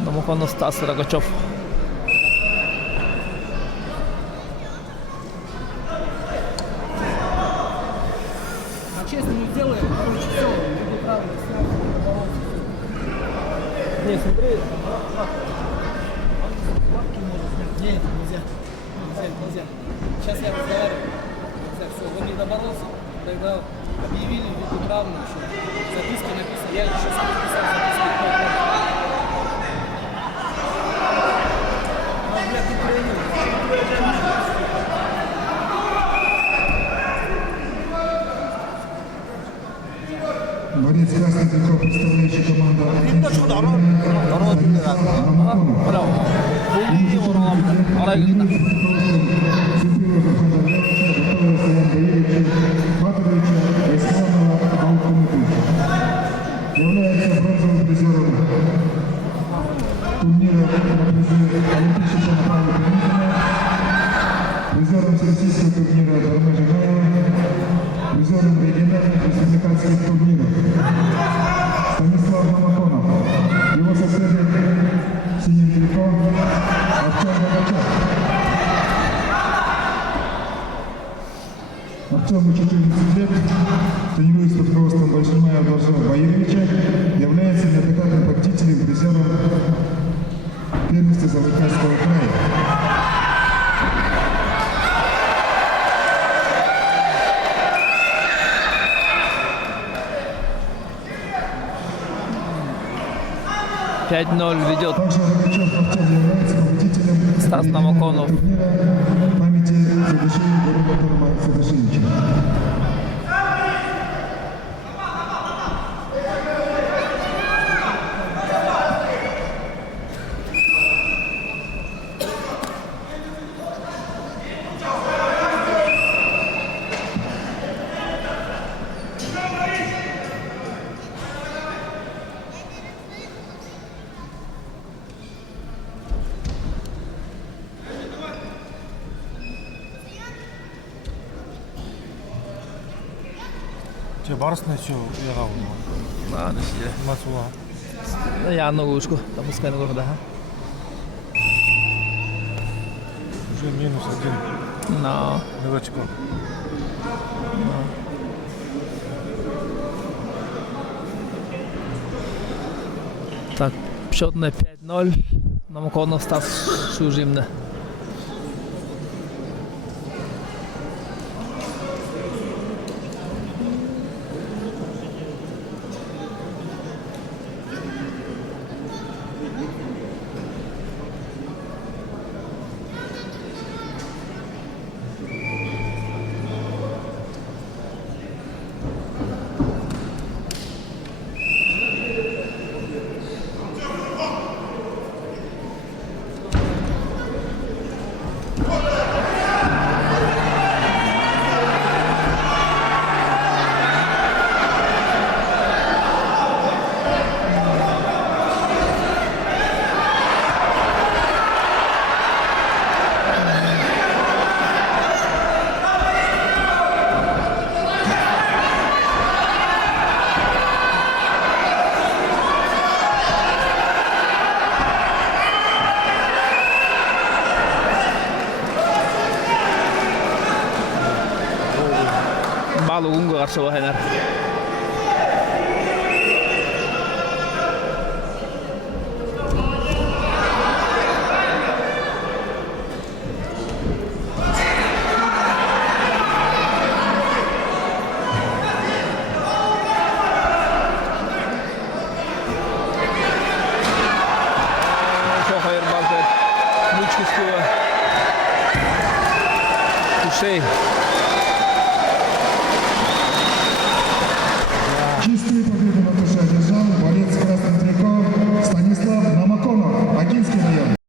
Домофонов Стас Рогачев. Честно не делаем, короче, все, буду правильно снять, Не, смотри. лапки можно снять. Нет, нельзя. Нельзя. Сейчас я разговариваю. Нельзя, все, он не доборолся, тогда объявили ввиду травмы еще. Записки написаны, я еще сам написал записки. А, блядь, не тренер. Борец красный трикот, представляющий команду Bravo. Fully or araya girdi. является бронзовым призером турнира на призы Олимпийского чемпионата Пензена, призером всероссийского турнира Дармежигаева, призером региональных республиканских турниров Станислав Монотонов, его соседи в синем трико Артем Рогачев. Артему 14 лет, тренируется под руководством Большимая Должава Баировича, является неоднократным победителем, призером первенства Забайкальского края. Ведет Также Рогачев Артем является победителем Стас Домофонов. турнира памяти Федошеева Гурбатурма Федошевича. 제가 말았으면 저 얘가 А, ну сидя. 맞아. Я ногушку, там пускай ногу, да. уже -1 Но. на очко. Так, счет на 5-0. Домофонов Стас Шужимне. Balogunga karşı oynar. Çok hayır balta. Muçkis kuva. Tuşey.